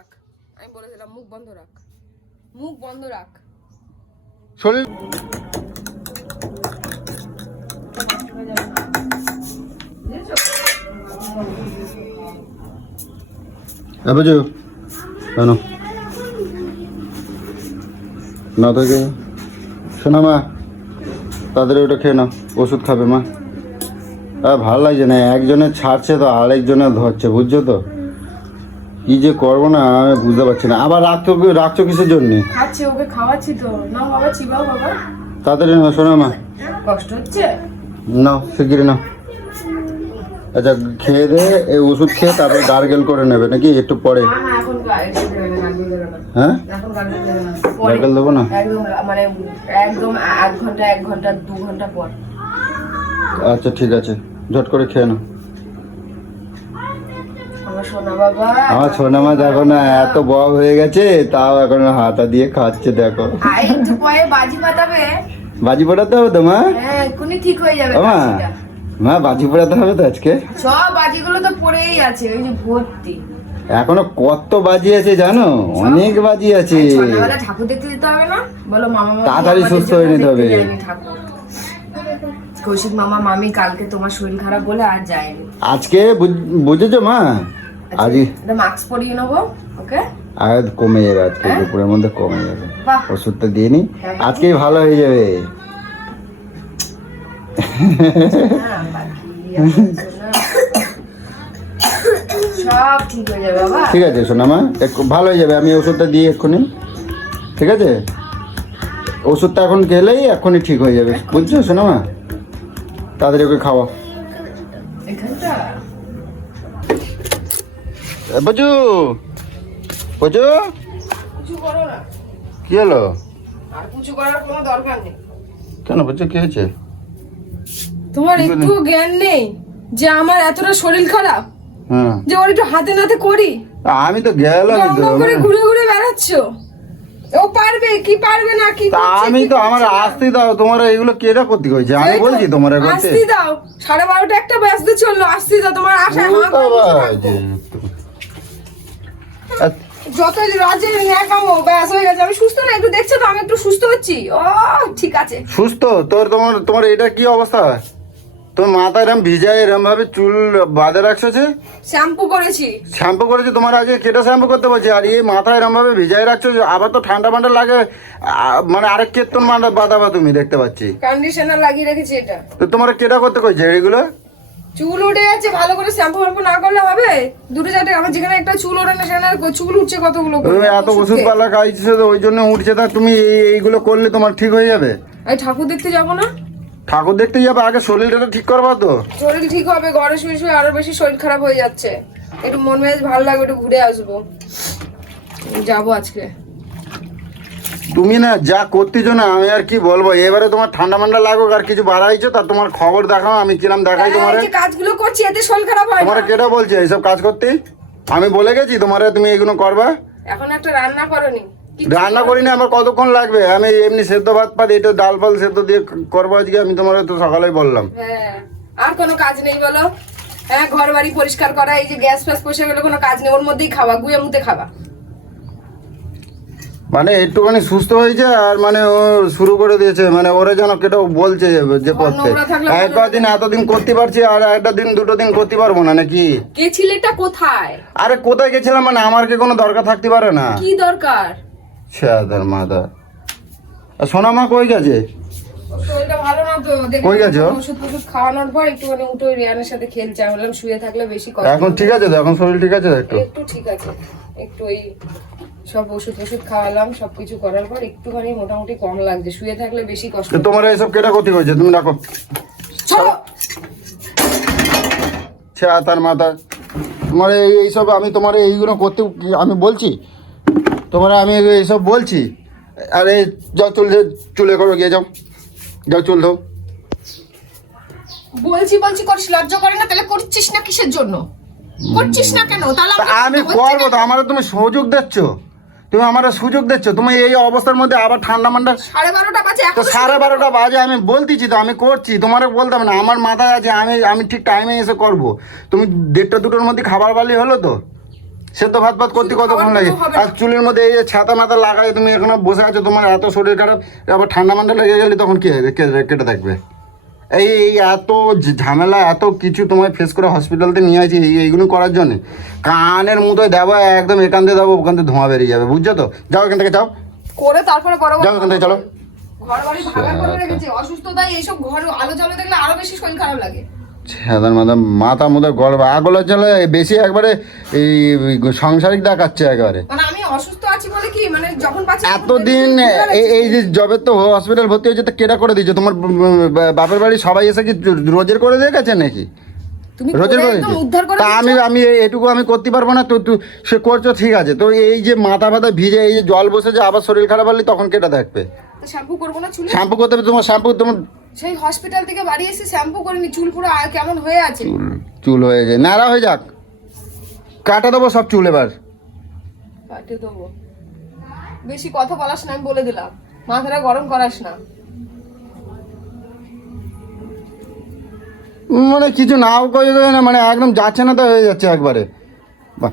রাখ, আমি বলে দিলাম মুখ বন্ধ রাখ, মুখ বন্ধ রাখ। শরীর বুঝো কেন না থেকে শোনা মা, তাদের ওটা খেয়ে নাও, ওষুধ খাবে মা। ভালো লাগছে না, একজনের ছাড়ছে তো আরেকজনের ধরছে, বুঝছো তো? কি যে করবো না আমি বুঝতে পারছি না। আবার রাখছো কিসের জন্যে? খাচ্ছে, ওকে খাওয়াচ্ছি তো। না বাবা, চিবাও বাবা। তাড়াতাড়ি নাও শোনা মা। কষ্ট হচ্ছে? নাও শিগগিরি নাও। আচ্ছা খেয়ে দে, এই ওষুধ খেয়ে তারপর গার্গেল করে নেবে নাকি একটু পরে? এখন গার্গেল দেবে না, গার্গেল দেবে না। হ্যাঁ এখন গার্গেল দেবে না, গার্গেল দেবো না একদম মানে একদম 1 ঘন্টা 1 ঘন্টা 2 ঘন্টা পর। আচ্ছা ঠিক আছে, ঝট করে খেয়ে নাও। আমার সোনা বাবা, আমার সোনা মা দেখো না, এত বড় হয়ে গেছে তাও এখন হাতা দিয়ে খাচ্ছে দেখো। একটু পরে বাজি পাতাবে। বাজি পড়াতে হবে তো মা? হ্যাঁ, এক্ষুনি ঠিক হয়ে যাবে মা, কাশিটা। মা বাজি পড়াতে হবে তো আজকে? সব বাজিগুলো তো পড়েই আছে, ওই যে ভর্তি। এখনো কত বাজি আছে জানো? অনেক বাজি আছে। সন্ধ্যাবেলা ঠাকুর দেখতে যেতে হবে না? বলো মামা মামি তাড়াতাড়ি আমাদের সুস্থ জন্য হয়ে নিতে হবে। দেখতে যায়নি ঠাকুর। কৌশিক মামা মামি কালকে তোমার শরীর খারাপ বলে আর যায়নি। আজকে বুঝেছো মা? আজ এটা মাস্ক পরিয়ে নেবো, ওকে? আর কমে যাবে, আজকে দুপুরের মধ্যে কমে যাবে। বাহ। ওষুধটা দিয়ে নি, আজকেই ভালো হয়ে যাবে। হ্যাঁ, বাকি আছে না। সব ঠিক হয়ে যাবে বাবা। ঠিক আছে সোনা মা, ভালো হয়ে যাবে। আমি ওষুধটা দিই এক্ষুনি, ঠিক আছে? ওষুধটা এখন খেলেই এক্ষুনি ঠিক হয়ে যাবে, বুঝছো সোনা মা? তাড়াতাড়ি ওকে খাওয়া। এখানটা বুঝু বুঝু, কিছু করো না, কি হলো? আর কিছু করার কোনো দরকার নেই। কেন বুঝছো, কি হয়েছে? তোমার একটু জ্ঞান নেই যে আমার এতটা শরীর খারাপ, হ্যাঁ যে ওর একটু হাতে নাতে করি। আমি তো গেলাম তো, গঙ্গা করে ঘুরে ঘুরে বেড়াচ্ছ। ও পারবে কি পারবে না কি তা করছে, আমি কি তো করছে আমার না? আসতে দাও, তোমার এগুলো কেটা করতে হয়েছে? আমি এই তো, বলছি তোমার করতে। আসতে দাও, 12:30 একটা বাজতে চললো, আসতে দাও। তোমার আশায় হাঁ করে বসে থাকবো। যত রাজ্যে ন্যাকামো ব্যাস হয়ে গেছে। আমি সুস্থ না, একটু দেখছো তো আমি একটু সুস্থ হচ্ছি। ও ঠিক আছে। সুস্থ তোমার এটা কি অবস্থা? তোমার মাথা এরম ভিজায় এরম ভাবে চুল বাঁধে রাখছো যে? শ্যাম্পু করেছি। শ্যাম্পু করেছি, তোমার আজকে কেটে শ্যাম্পু করতে বলছি, আর এই মাথা এরম ভাবে ভিজায় রাখছো যে, আবার তো ঠান্ডা ফান্ডা লাগে, মানে আরেক কেতন বাঁধাবা তুমি দেখতে পাচ্ছি। কন্ডিশনার লাগিয়ে রেখেছি এটা। তো তোমার কেটা করতে কইছে এগুলো? চুল উঠে যাচ্ছে, ভালো করে শ্যাম্পু ফ্যাম্পু না করলে হবে? দুটো চারটে, আমার যেখানে একটা চুল ওঠে না সেখানে চুল উঠছে কতগুলো করে। তুমি এত ওষুধ খেয়ে। পালা খাইছো তো ওই জন্য উঠছে, তা তুমি এইগুলো করলে তোমার ঠিক হয়ে যাবে? আমি ঠাকুর দেখতে যাবো না? ঠাকুর দেখতে যাবে, আগে শরীরটা ঠিক করবা তো। শরীর ঠিক হবে, ঘরে শুয়ে শুয়ে আরো বেশি শরীর খারাপ হয়ে যাচ্ছে। একটু মন মেজাজ ভালো লাগবে, একটু ঘুরে আসবো। যাবো আজকে। তুমি না যা করতেছো না, আমি আর কি বলবো। এবারে তোমার ঠান্ডা মান্ডা লাগুক আর কিছু বাড়াইছো, তা তোমার খবর দেখাও, আমি কিরম দেখাই তোমার। এই যে কাজগুলো করছি এতে শরীর খারাপ হয় তোমার না? কেটা বলছে এইসব কাজ করতে? আমি বলে গেছি তোমার তুমি এগুলো করবা? এখন একটা রান্না করনি? রান্না করি না, আমার কতক্ষণ লাগবে? আমি এমনি সেদ্ধ ভাত পাত এটা ডাল ফাল সেদ্ধ দিয়ে করবো আজকে। আমি তোমার তো সকালেই বললাম। হ্যাঁ, আর কোনো কাজ নেই বলো? হ্যাঁ, ঘর বাড়ি পরিষ্কার করা, এই যে গ্যাস ফ্যাস পরিষ্কার গেলে কোনো কাজ নেই, ওর মধ্যেই খাওয়া, গুয়ে মুতে খাওয়া। মানে একটুখানি সুস্থ হয়েছে আর মানে ও শুরু করে দিয়েছে, মানে ওরা যেন কেটে বলছে যে করতে। নোংরা থাকলে একদিন এতদিন করতে পারছি আর একটা দিন দুটো দিন করতে পারবো না নাকি? কে ছেলেটা কোথায়? আরে কোথায় গেছিলাম মানে আমার কি কোনো দরকার থাকতে পারে না? কি দরকার? ছাদার মাদা। আর সোনা মা কই গেছে? শরীরটা ভালো না তো, কই গেছো? ওষুধ টষুধ খাওয়ানোর পর একটুখানি উঠে রিয়ানের সাথে খেলছে। আমি বললাম শুয়ে থাকলে বেশি কষ্ট এখন ঠিক আছে তো? এখন শরীর ঠিক আছে তো একটু? একটু ঠিক আছে, একটু ওই সব ওষুধ ওষুধ খাওয়ালাম, সবকিছু করার পর একটুখানি মোটামুটি কম লাগছে। শুয়ে থাকলে বেশি কষ্ট। তো তোমার এইসব কেটা ক্ষতি হয়েছে? তুমি রাখো চলো। তার মাথা। তোমার এইসব আমি তোমার এইগুলো করতে আমি বলছি তোমার, আমি এইসব বলছি? আরে যাও চুলে করো, গিয়ে যাও, যাও চুল দাও। বলছি বলছি করছিস, লজ্জা করে না? তাহলে করছিস না কিসের জন্য? করছিস না কেন তাহলে? আমি করবো তো, আমারও তুমি সুযোগ দিচ্ছ, তুমি আমার সুযোগ দিচ্ছ। তুমি এই অবস্থার মধ্যে আবার ঠান্ডা মান্ডা। 12:30 বাজে, তো এখন 12:30 বাজে, আমি বলতেছি তো আমি করছি, তোমার বলতে হবে না। আমার মাথায় আছে, আমি ঠিক টাইমে এসে করব। তুমি 1:30 2টোর মধ্যে খাবার বালি হলো তো? সেদ্ধ ভাত ভাত করতে কতক্ষণ লাগে? আর চুলের মধ্যে এই যে ছাতা মাথা লাগাই তুমি এখনো বসে আছো, তোমার এত শরীর খারাপ, আবার ঠান্ডা মান্ডা লেগে গেলে তখন কি হবে? কেটে থাকবে। এই এই এত ঝামেলা, এত কিছু তোমায় ফেস করে হসপিটালতে নিয়ে আসি এইগুলো করার জন্যে। কানের মতোই দেবো একদম, এখান থেকে দেবো ওখান থেকে ধোঁয়া বেরিয়ে যাবে, বুঝছো তো? যাও এখান থেকে, যাও করে তারপরে বড় যাও এখান থেকে, চলো। ঘর বাড়ি ভাঙা করে রেখেছে, অসুস্থতায় এইসব ঘর আলো জ্বলে দেখলে আরো বেশি শরীর খারাপ লাগে। ছেদার মাথা মধ্যে গড়বা আগলা চলে বেশি, একবারে এই সাংসারিক দেখাচ্ছে একবারে। মানে আমি অসুস্থ আছি বলে কি, মানে যখন পাচ্ছি এতদিন এই যে জবে তো হসপিটাল ভর্তি হয়েছে, তো কেটা করে দিয়েছে? তোমার বাপের বাড়ি সবাই এসে কি রোজের করে দিয়ে গেছে নাকি? তুমি রোজের করে একদম উদ্ধার করে তা আমি এটুকু আমি করতে পারবো না? তো সে করছো ঠিক আছে, তো এই যে মাথা ফাথা ভিজে এই যে জল বসে যে আবার শরীর খারাপ হলে তখন কেটা থাকবে? শ্যাম্পু করবো না চুলে? শ্যাম্পু করতে হবে তোমার, শ্যাম্পু তোমার সেই হসপিটাল থেকে বাড়ি এসে শ্যাম্পু করিনি, চুল পুরো কেমন হয়ে আছে। চুল হয়ে যায়, নাড়া হয়ে যাক, কাটা দেবো সব চুল এবার। কাটে দেবো। বেশি কথা বলাস না, আমি বলে দিলাম, মাথাটা গরম করাস না। মানে কিছু নাও করে দেবে না, মানে একদম যাচ্ছে না তো, হয়ে যাচ্ছে একবারে। বাহ,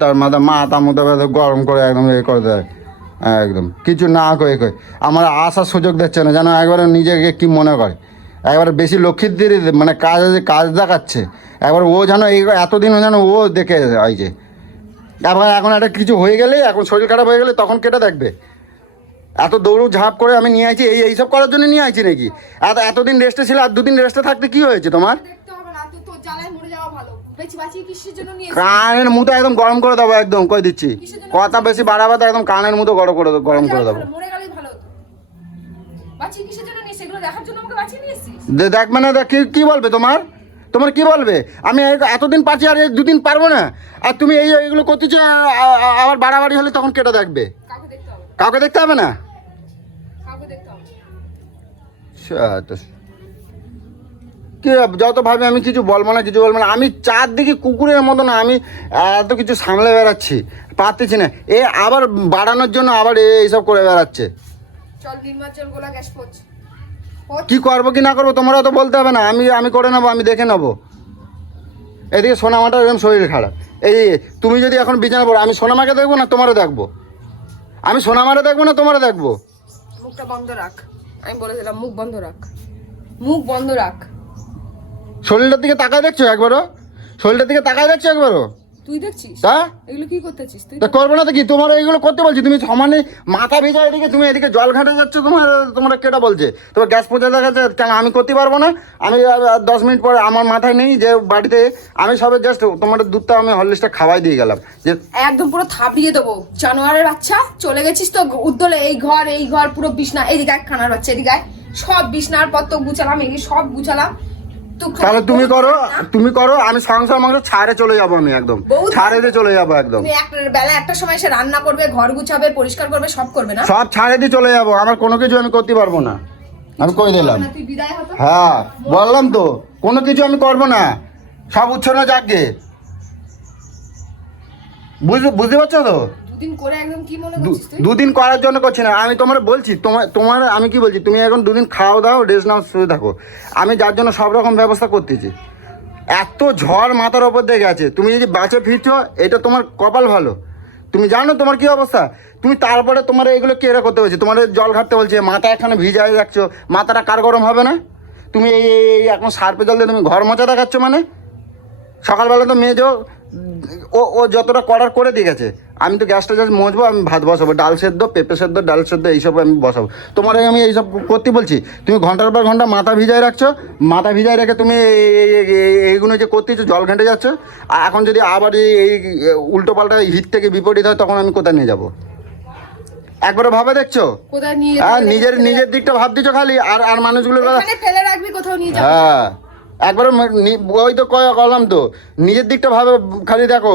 তার মাথা মতো গরম করে একদম এ করে দেয়, একদম কিছু না কয়ে কয়ে আমার আসার সুযোগ দিচ্ছে না, যেন একবারে নিজেকে কি মনে করে, একবারে বেশি লক্ষ্মীর দিয়ে মানে কাজ দেখাচ্ছে একবার। ও যেন এই এতদিন যেন ও দেখে আইছে, এখন একটা কিছু হয়ে গেলে, এখন শরীর খারাপ হয়ে গেলে তখন কেটে দেখবে। এত দৌড় ঝাঁপ করে আমি নিয়ে আইছি এইসব করার জন্য নিয়ে আইছি নাকি? এতদিন রেস্টে ছিল, আর দুদিন রেস্টে থাকতে কি হয়েছে তোমার? দেখতে হবে না, তোর জ্বালায় মরে যাওয়া ভালো। বেঁচে বাঁচিয়ে কিসের জন্য নিয়ে কানের মুতো একদম গরম করে দেবো, একদম কই দিচ্ছি, কথা বেশি বাড়াবা তো একদম কানের মতো গরম করে দেবো। মরে গেলেই ভালো হতো। বাঁচিয়ে কিসের জন্য নিয়ে, সেগুলো দেখার জন্য আমাকে বাঁচিয়ে নিয়ে এসেছিস? দেখ মানে কি বলবে তোমার কি বলবে? আমি এতদিন পাচ্ছি আর এই দুদিন পারবো না, আর তুমি এইগুলো করতেছো, আবার বাড়াবাড়ি হলে তখন কেটে দেখবে। কাউকে দেখতে হবে, কাউকে দেখতে হবে না? কাউকে দেখতে হবে। কি যত ভাবে আমি কিছু বলবো না, আমি চারদিকে কুকুরের মতো না, আমি এত কিছু সামলে বেড়াচ্ছি, পারতেছি না। আবার বাড়ানোর জন্য আবার এইসব করে বেড়াচ্ছে। চল নির্মাচল গোলা গ্যাস পোছ। কি করবো কি না করবো তোমরা তো বলতে হবে না, আমি করে নেবো, আমি দেখে নেবো। এদিকে সোনামাটার এরকম শরীর খারাপ, তুমি যদি এখন বিছানা পড়ো, আমি সোনামাকে দেখবো না তোমারও দেখবো? আমি সোনামারে দেখবো না তোমারও দেখবো? মুখটা বন্ধ রাখ, আমি বলে দিলাম, মুখ বন্ধ রাখ, মুখ বন্ধ রাখ। শরীরটার দিকে তাকায় দেখছো একবারও? শরীরটার দিকে তাকায় দেখছো একবারও? তুই দেখছিস তা এগুলো কি করতেছিস তুই? তা করবো না তো কি? তোমার এইগুলো করতে বলছি, তুমি সমানে মাথা ভেজা, এদিকে তুমি এদিকে জল ঘাটে যাচ্ছ, তোমার কেটা বলছে তোমার গ্যাস পচে দেখাচ্ছে কেন? আমি করতে পারবো না? আমি 10 মিনিট পরে আমার মাথায় নেই যে বাড়িতে আমি সবে জাস্ট তোমার দুধটা আমি হরলিক্সটা খাওয়াই দিয়ে গেলাম, যে একদম পুরো থাপড়িয়ে দেবো জানোয়ারের বাচ্চা। চলে গেছিস তো উদ্দলে, এই ঘর পুরো বিছনা, এদিকে খানার বাচ্চা, এদিকে সব বিছনার পত্র গুছালাম, এদিকে সব গুছালাম। তাহলে তুমি করো, আমি সংসার মাংস ছাড়ে চলে যাবো, আমি একদম ছাড়ে দিয়ে চলে যাবো একদম। তুমি বেলা একটা সময় এসে রান্না করবে, ঘর গুছাবে, পরিষ্কার করবে, সব করবে না? সব ছাড়ে দিয়ে চলে যাবো, আমার কোনো কিছু আমি করতে পারবো না, আমি কই দিলাম। তুই বিদায় হতো। হ্যাঁ বললাম তো, কোনো কিছু আমি করবো না, সব উচ্ছন্ন যাকে। বুঝতে পারছো তো? দুদিন করে একদম কি মনে করছিস তুই? দুদিন করার জন্য করছি না, আমি তোমার বলছি, তোমার আমি কি বলছি, তুমি এখন দুদিন খাও দাও, রেস্ট নাও, শুয়ে থাকো, আমি যার জন্য সব রকম ব্যবস্থা করতেছি। এত ঝড় মাথার ওপর দিয়ে গেছে, তুমি যদি বাঁচে ফিরছো এটা তোমার কপাল ভালো। তুমি জানো তোমার কি অবস্থা, তুমি তারপরে তোমার এইগুলো কেড়ে করতে হয়েছে, তোমার জল ঘাটতে বলছে, মাথা এখানে ভিজায় রাখছো, মাথাটা কার গরম হবে না? তুমি এই এখন সার্পে জল দিয়ে তুমি ঘর মোচা দেখাচ্ছ, মানে সকালবেলা তো মেজো ও যতটা করার করে দিয়ে গেছে, আমি তো গ্যাসটা জাস্ট মজবো, আমি ভাত বসাবো, ডাল সেদ্ধ, পেঁপে সেদ্ধ, ডাল সেদ্ধ এইসব আমি বসাবো। তোমার আমি এইসব করতে বলছি, তুমি ঘন্টার পর ঘন্টা মাথা ভিজায় রাখছো, মাথা ভিজায় রেখে তুমি এইগুলো যে করতেছো, জল ঘেঁটে যাচ্ছ। আর এখন যদি আবার এই উল্টো পাল্টা হিট থেকে বিপরীত হয়, তখন আমি কোথায় নিয়ে যাবো? একবারে ভাবে দেখছো? কোথায় নিয়ে হ্যাঁ, নিজের দিকটা ভাব দিচ্ছ খালি, আর মানুষগুলোর এখানে ফেলে রাখবি, কোথাও নিয়ে যাবি? হ্যাঁ একবারে ওই তো করলাম তো, নিজের দিকটা ভাবে খালি দেখো,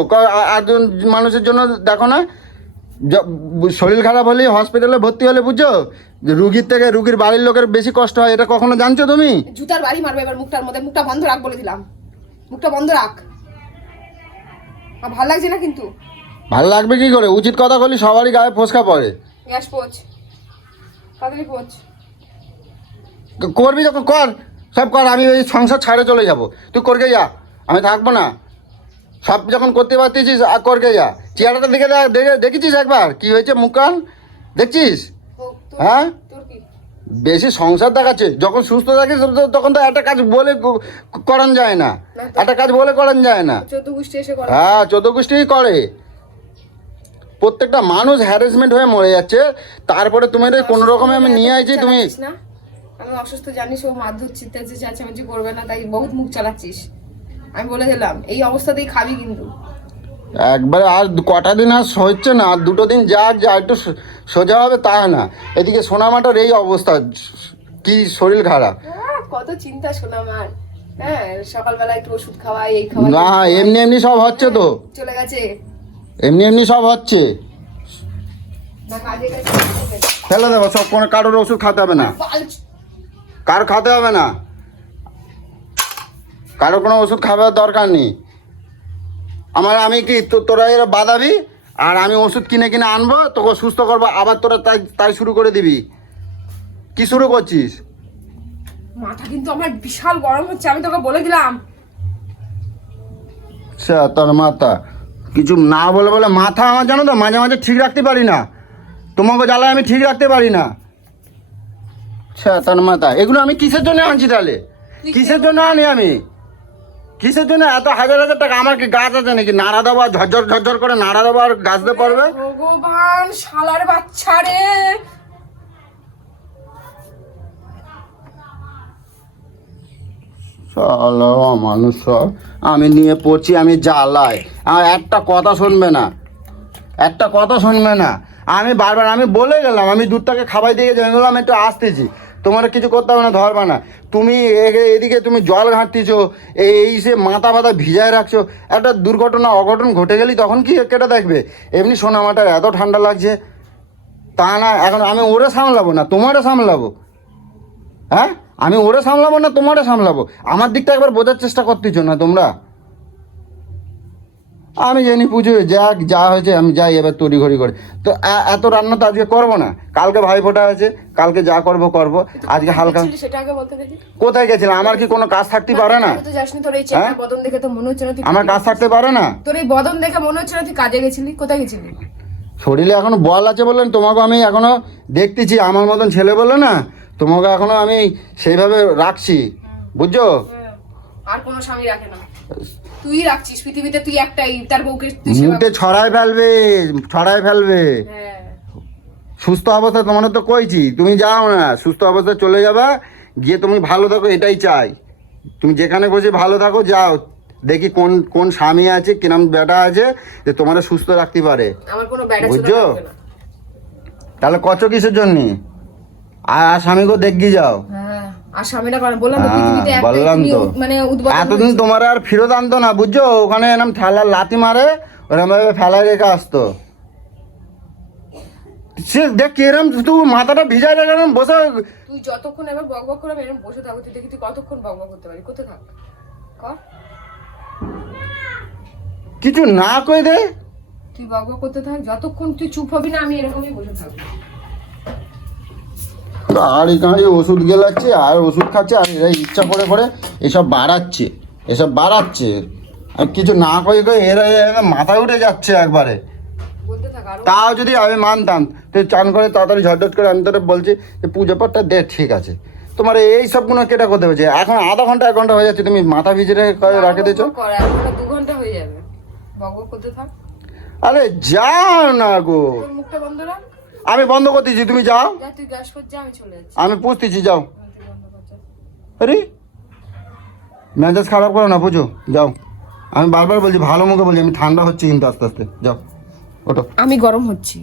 একজন মানুষের জন্য দেখো না। শরীর খারাপ হলে হসপিটালে ভর্তি হলে বুঝছো, রুগীর থেকে রুগীর বাড়ির লোকের বেশি কষ্ট হয়, এটা কখনো জানছো তুমি? জুতার বাড়ি মারবে এবার মুখটার মধ্যে, মুখটা বন্ধ রাখ বলে দিলাম, মুখটা বন্ধ রাখ। ভালো লাগছে না কিন্তু। ভালো লাগবে কি করে? উচিত কথা বলি, সবারই গায়ে ফোসকা পড়ে। গ্যাস পোছ, তাড়াতাড়ি পোছ। করবি যখন কর, সব কর, আমি ওই সংসার ছাড়ে চলে যাব, তুই করকে যা, আমি থাকবো না। সব যখন করতে পারতেছিস আর করকে যা। চেহারাটা দেখে দেখেছিস একবার কি হয়েছে মুখ কান দেখছিস? হ্যাঁ বেশি সংসার দেখাচ্ছে। যখন সুস্থ থাকিস তখন তো একটা কাজ বলে করান যায় না, একটা কাজ বলে করান যায় না। হ্যাঁ 14 গোষ্ঠী করে। প্রত্যেকটা মানুষ হ্যারাসমেন্ট হয়ে মরে যাচ্ছে, তারপরে তুমি কোনো রকমে আমি নিয়ে আইছি। তুমি আমি অসুস্থ জানিস, ও মারধর চিৎকার চেঁচামেচি করবে না, তাই বহুত মুখ চালাচ্ছিস। আমি বলে দিলাম এই অবস্থাতেই খাবি কিন্তু। একবারে আর কটা দিন আর হচ্ছে না, আর 2 দিন যা একটু সোজা হবে তা না। এদিকে সোনামাটার এই অবস্থা, কি শরীর খারাপ। কত চিন্তা সোনামার। হ্যাঁ সকালবেলা একটু ওষুধ খাওয়াই, এই খাওয়াই না এমনি এমনি সব হচ্ছে তো, চলে গেছে এমনি এমনি সব হচ্ছে। না কাজে গেছে ফেলে দেবো সব, কোনো কারোর ওষুধ খাতে হবে না, কার খাতে হবে না, কারো কোনো ওষুধ খাবার দরকার নেই আমার। আমি কি তোরা এরা বাদাবি আর আমি ওষুধ কিনে কিনে আনবো, তোকে সুস্থ করবো, আবার তোরা তাই শুরু করে দিবি। কি শুরু করছিস? মাথা কিন্তু আমার বিশাল গরম হচ্ছে, আমি তোকে বলে দিলাম। তোর মাথা কিছু না বলে বলে মাথা আমার, জানো তো মাঝে মাঝে ঠিক রাখতে পারি না, তোমাকে জ্বালায় আমি ঠিক রাখতে পারি না। তোর মাথা এগুলো আমি কিসের জন্য আনছি তাহলে? কিসের জন্য আনি আমি? কিসের জন্য এত হাজার হাজার টাকা? আমার কি গাছ আছে নাকি নাড়া দেবো আর ঝরঝর ঝরঝর করে নাড়া দেবো আর গাছতে পারবে? ভগবান শালার বাচ্চা রে। চলো মানুষ সব আমি নিয়ে পড়ছি, আমি জ্বালাই। আমার একটা কথা শুনবে না, একটা কথা শুনবে না। আমি বারবার আমি বলে গেলাম, আমি দুধটাকে খাবাই দিয়ে গেলাম, আমি একটু আসতেছি, তোমার কিছু করতে হবে না, ধরবা না। তুমি এদিকে তুমি জল ঘাঁটতেছো, এই সে মাথা ফাতা ভিজায় রাখছো। একটা দুর্ঘটনা অঘটন ঘটে গেলি তখন কি কেটে দেখবে? এমনি সোনামাটার এত ঠান্ডা লাগছে, তা না এখন আমি ওরে সামলাবো না তোমারে সামলাবো? হ্যাঁ আমি ওরে সামলাবো না তোমারে সামলাবো? আমার দিকটা একবার বোঝার চেষ্টা করতেছো না তোমরা? আমি জানি পুজো যা হয়েছে আমি যাই এবার তড়ি ঘড়ি করে। তো এত রান্না তো আজকে করবো না, কালকে ভাইফোঁটা আছে, কালকে যা করবো করবো, আজকে হালকা। কোথায় গেছিলাম? আমার কি কোনো কাজ থাকতে পারে না? আমার কাজ থাকতে পারে না? তোর এই বদন দেখে মনে হচ্ছে না তুই কাজে গেছিলি। কোথায় গেছিলি? শরীরে এখনো বল আছে বললেন, তোমাকে আমি এখনো দেখতেছি আমার মতন ছেলে বলে না, তোমাকে এখনো আমি সেইভাবে রাখছি, বুঝছো? আর কোনো স্বামী রাখে না, তুই রাখছিস পৃথিবীতে, তুই একটাই, তার বউকে মুখে ছড়াই ফেলবে। সুস্থ অবস্থায় তোমার তো কইছি তুমি যাও না, সুস্থ অবস্থায় চলে যাবা, গিয়ে তুমি ভালো থাকো এটাই চাই। তুমি যেখানে বসে ভালো থাকো, যাও দেখি কোন স্বামী আছে, কিরম বেটা আছে যে তোমার সুস্থ রাখতে পারে, বুঝছো? তাহলে কত কিসের জন্য? আর স্বামীকে দেখি যাও। বললাম তো এতদিন তোমার আর ফেরত আনতো না, বুঝছো? ওখানে এরম ঠেলা লাথি মারে, ওরম ভাবে ফেলায় রেখে আসতো। সে দেখ এরম তুই মাথাটা ভিজাই রেখে বসে, তুই যতক্ষণ এবার বক বক করে এরম বসে থাকো, তুই দেখি তুই কতক্ষণ বক বক করতে পারি। কোথায় থাক কিছু না কই দে, তুই বক বক করতে থাক, যতক্ষণ তুই চুপ হবি না আমি এরকমই বসে থাকবো। আর এখানে ওষুধ গেলাচ্ছে আর ওষুধ খাচ্ছে, আর এরা ইচ্ছা করে এসব বাড়াচ্ছে আর কিছু না করে এরা মাথায় উঠে যাচ্ছে একবারে। তাও যদি আমি মানতাম, তুই চান করে তাড়াতাড়ি ঝটঝট করে আমি তোরা বলছি যে পুজো পাঠটা দে, ঠিক আছে। তোমার এই সবগুলো কেটা করতে হয়েছে? এখন আধা ঘন্টা 1 ঘন্টা হয়ে যাচ্ছে, তুমি মাথা ভিজে রাখে দিয়েছো। 2 ঘন্টা হয়ে যাবে, বক বক করতে থাক। আরে যাও না গো, মুখটা বন্ধ রাখ। আমি বন্ধ করতেছি, তুমি যাও। তুই গ্যাস করছিস, আমি চলে যাচ্ছি। আমি পুষতেছি, যাও। আরে মেজাজ খারাপ করো না, বুঝো, যাও। আমি বারবার বলছি, ভালো মুখে বলছি, আমি ঠান্ডা হচ্ছে কিন্তু আস্তে আস্তে, যাও ওটো। আমি গরম হচ্ছি,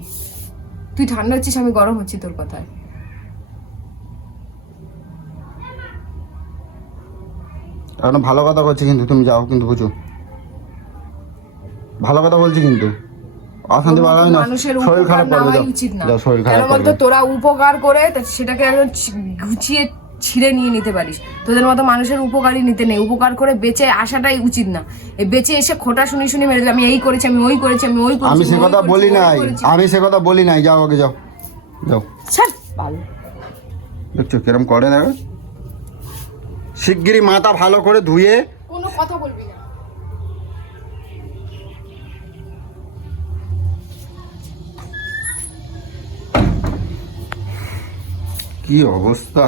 তুই ঠান্ডা হচ্ছিস, আমি গরম হচ্ছি তোর কথায়। এখন ভালো কথা বলছি কিন্তু তুমি যাও, কিন্তু বুঝো ভালো কথা বলছি কিন্তু অশান্তি বাড়াবে না, শরীর খারাপ করবে। যাও, শরীর খারাপ করবে। তোরা উপকার করে সেটাকে একদম গুছিয়ে ছিঁড়ে নিয়ে নিতে পারিস, তোদের মতো মানুষের উপকারই নিতে নেই। উপকার করে বেঁচে আসাটাই উচিত না। এই বেঁচে এসে খোটা শুনি মেরে আমি এই করেছি, আমি ওই করেছি, আমি ওই করেছি। আমি সে কথা বলি নাই, যাও আগে যাও, যাও। দেখছো কিরম করে না? শিগগিরই মাথা ভালো করে ধুয়ে। কোনো কথা বলবি না। কি অবস্থা।